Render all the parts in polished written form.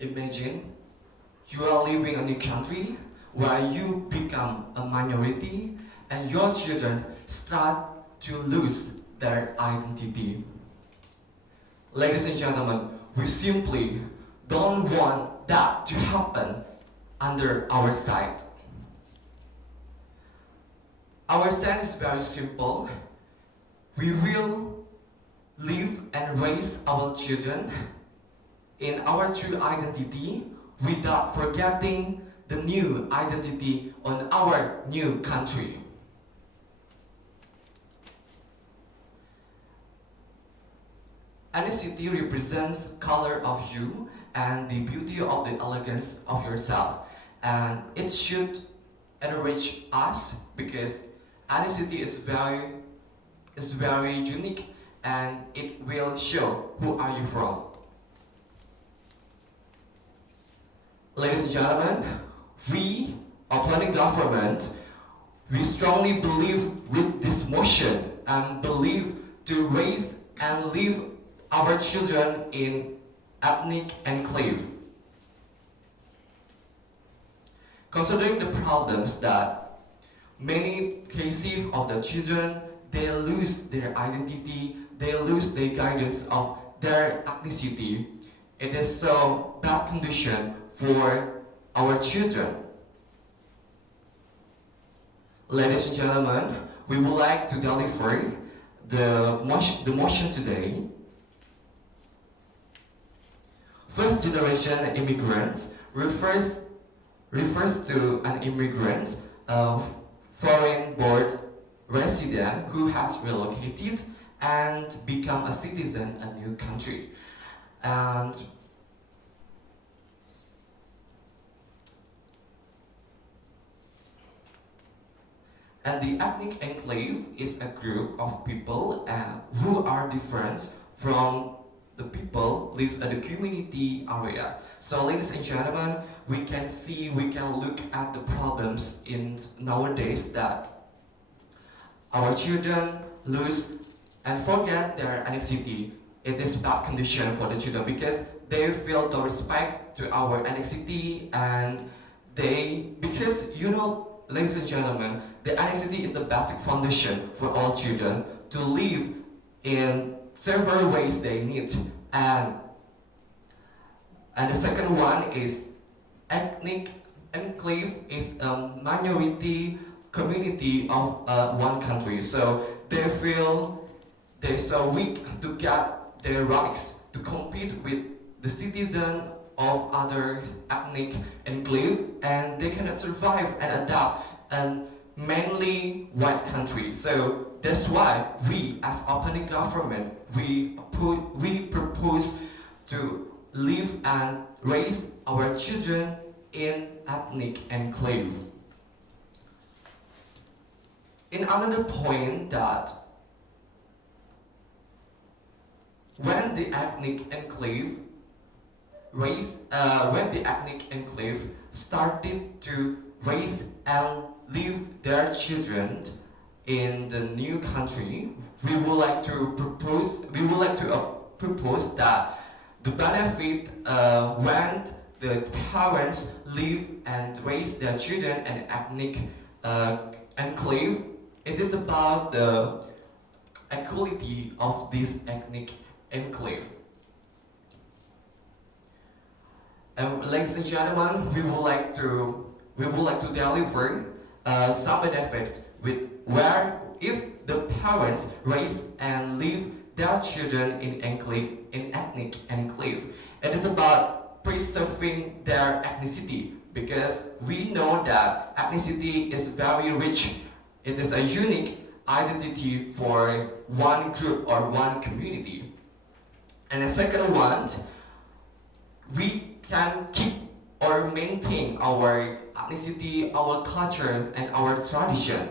Imagine you are living in a new country where you become a minority and your children start to lose their identity. Ladies and gentlemen, we simply don't want that to happen under our side. Our stand is very simple. We will live and raise our children in our true identity without forgetting the new identity on our new country. Ethnicity represents color of you and the beauty of the elegance of yourself, and it should enrich us because ethnicity is very unique and it will show who are you from. Ladies and gentlemen, we, Autonomous Government, we strongly believe with this motion and believe to raise and live our children in ethnic enclave. Considering the problems that many cases of the children, they lose their identity, they lose the guidance of their ethnicity. It is so bad condition for our children. Ladies and gentlemen, we would like to deliver the motion today. First generation immigrants refers to an immigrant, foreign-born resident who has relocated and become a citizen in a new country. And the ethnic enclave is a group of people who are different from the people live in the community area. So ladies and gentlemen, we can look at the problems in nowadays that our children lose and forget their ethnicity. It is bad condition for the children because they feel the respect to our ethnicity and because ladies and gentlemen, the ethnicity is the basic foundation for all children to live in several ways they need. And the second one is ethnic enclave is a minority community of one country. So they feel they're so weak to get their rights to compete with the citizen of other ethnic enclave, and they cannot survive and adapt in mainly white countries. So that's why we as Autonomous Government we propose to live and raise our children in ethnic enclave. In another point that when the ethnic enclave started to raise and live their children in the new country, we would like to propose that the benefit when the parents live and raise their children in ethnic enclave, it is about the equality of this ethnic enclave. Ladies and gentlemen, we would like to deliver some benefits with where if the parents raise and live their children in ethnic enclave. It is about preserving their ethnicity because we know that ethnicity is very rich. It is a unique identity for one group or one community. And the second one, we can keep or maintain our ethnicity, our culture, and our tradition.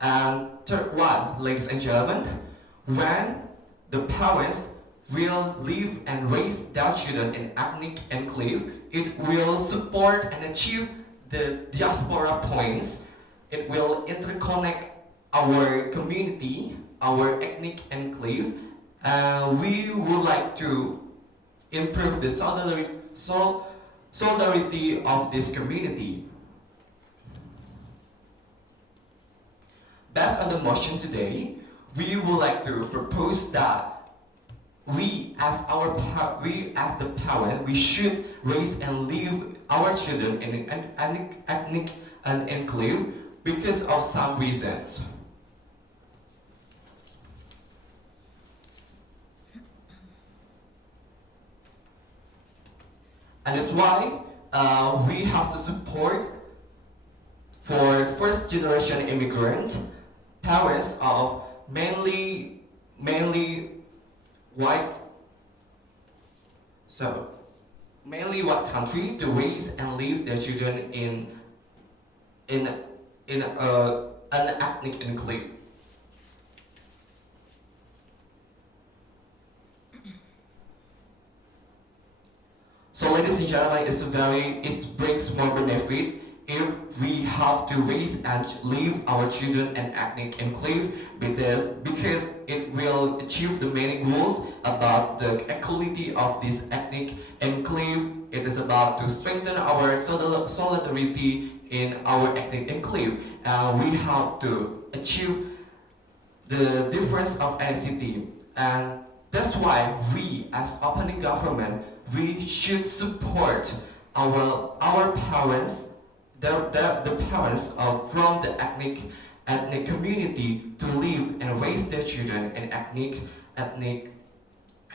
And third one, ladies and gentlemen, when the parents will live and raise their children in ethnic enclave, it will support and achieve the diaspora points. It will interconnect our community, our ethnic enclave. We would like to improve the solidarity of this community. Based on the motion today, we would like to propose that we as the parent, we should raise and leave our children in an ethnic enclave because of some reasons. And that's why we have to support for first generation immigrant parents of mainly white, so mainly white country, to raise and leave their children in an ethnic enclave. So ladies and gentlemen, it brings more benefit if we have to raise and leave our children in ethnic enclave, because it will achieve the many goals about the equality of this ethnic enclave. It is about to strengthen our solidarity in our ethnic enclave. We have to achieve the difference of ethnicity, and that's why we as opening government, we should support our parents, the parents from the ethnic community, to live and raise their children in ethnic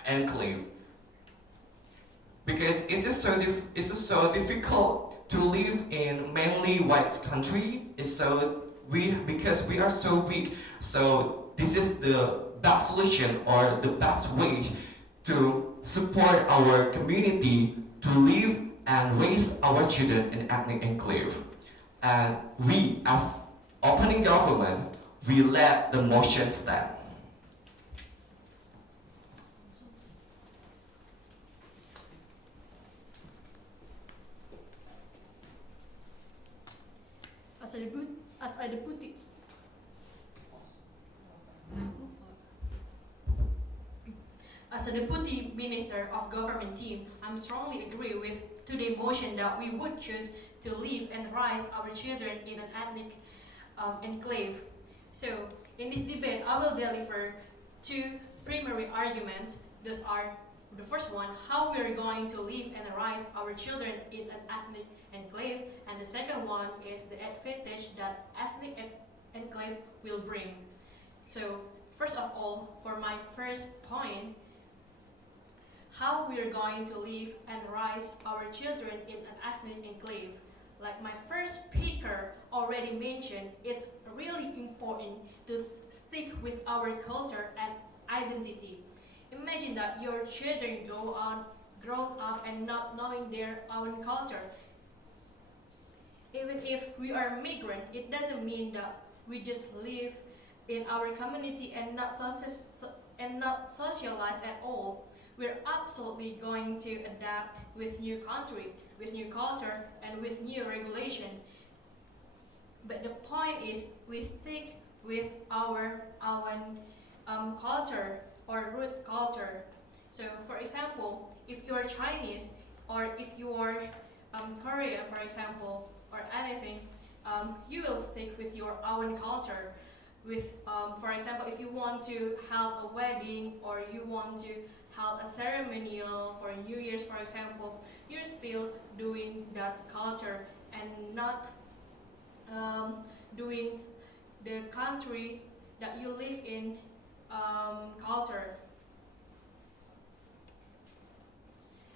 enclave, because it's just so difficult to live in mainly white country. Because we are so weak. So this is the best solution or the best way to support our community to live and raise our children in ethnic enclave. And we as opening government, we let the motion stand. As a deputy, as a deputy minister of government team, I strongly agree with today's motion that we would choose to live and raise our children in an ethnic enclave. So in this debate, I will deliver two primary arguments. Those are: the first one, how we are going to live and raise our children in an ethnic enclave, and the second one is the advantage that ethnic enclave will bring. So first of all, for my first point, how we are going to live and raise our children in an ethnic enclave. Like my first speaker already mentioned, it's really important to stick with our culture and identity. Imagine that your children grown up and not knowing their own culture. Even if we are migrant, it doesn't mean that we just live in our community and not socialize at all. We're absolutely going to adapt with new country, with new culture, and with new regulation. But the point is, we stick with our culture or root culture. So, for example, if you are Chinese or if you are Korean, for example, or anything, you will stick with your own culture. With, for example, if you want to have a wedding or you want to have a ceremonial for New Year's, for example, you're still doing that culture and not doing the country that you live in culture.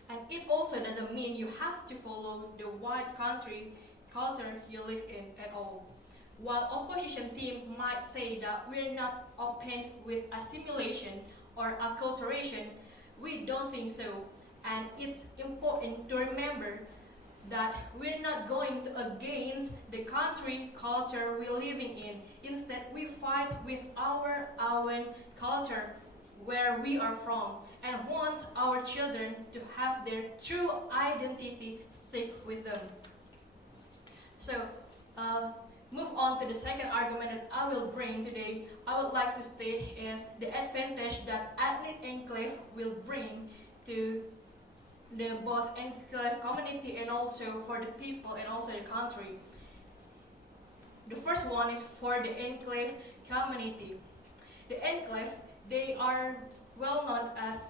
And it also doesn't mean you have to follow the white country culture you live in at all. While opposition team might say that we're not open with assimilation or acculturation, we don't think so. And it's important to remember that we're not going to against the country culture we're living in. Instead, we fight with our own culture where we are from and want our children to have their true identity stick with them. So, move on to the second argument that I will bring today. I would like to state is the advantage that ethnic enclave will bring to the both enclave community and also for the people and also the country. The first one is for the enclave community. The enclave, they are well known as,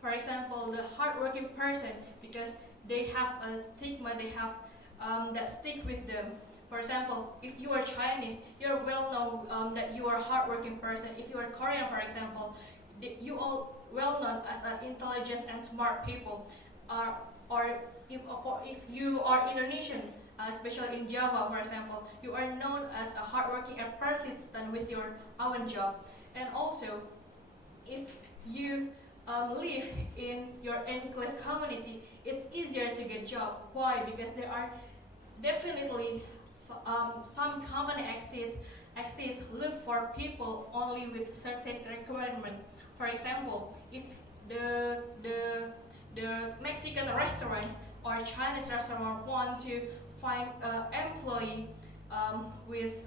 for example, the hardworking person, because they have a stigma, they have that stick with them. For example, if you are Chinese, you're well known that you are a hardworking person. If you are Korean, for example, you all well known as an intelligent and smart people. Or if you are Indonesian, especially in Java, for example, you are known as a hardworking and persistent with your own job. And also, if you live in your enclave community, it's easier to get job. Why? Because there are definitely some company exist look for people only with certain requirement. For example, if the Mexican restaurant or Chinese restaurant want to find an employee with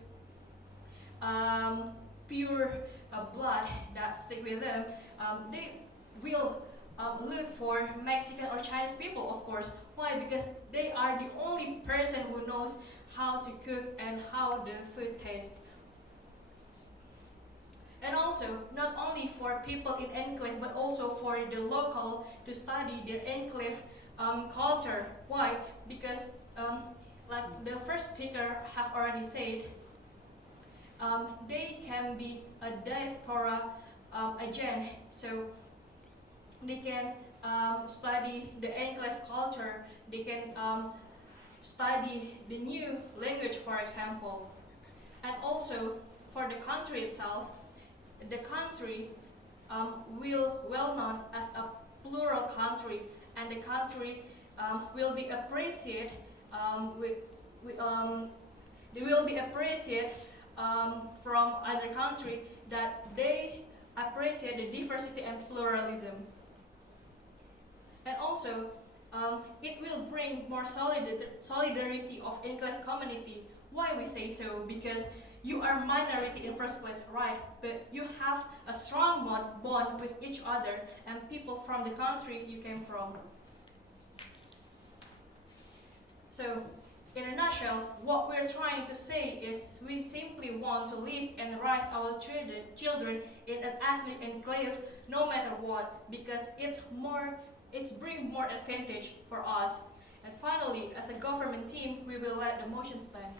pure blood that stick with them, they will look for Mexican or Chinese people, of course. Why? Because they are the only person who knows how to cook and how the food tastes. And also, not only for people in enclave, but also for the local to study their enclave culture. Why? Because, like the first speaker have already said, they can be a diaspora agent, so they can study the enclave culture, they can study the new language, for example. And also, for the country itself, the country will well known as a plural country, and the country will be appreciated they will be appreciated from other country that they appreciate the diversity and pluralism. And also, it will bring more solidarity of enclave community. Why we say so? Because you are minority in first place, right? But you have a strong bond with each other and people from the country you came from. So, in a nutshell, what we're trying to say is we simply want to live and raise our children in an ethnic enclave no matter what, because it's bring more advantage for us. And finally, as a government team, we will let the motion stand.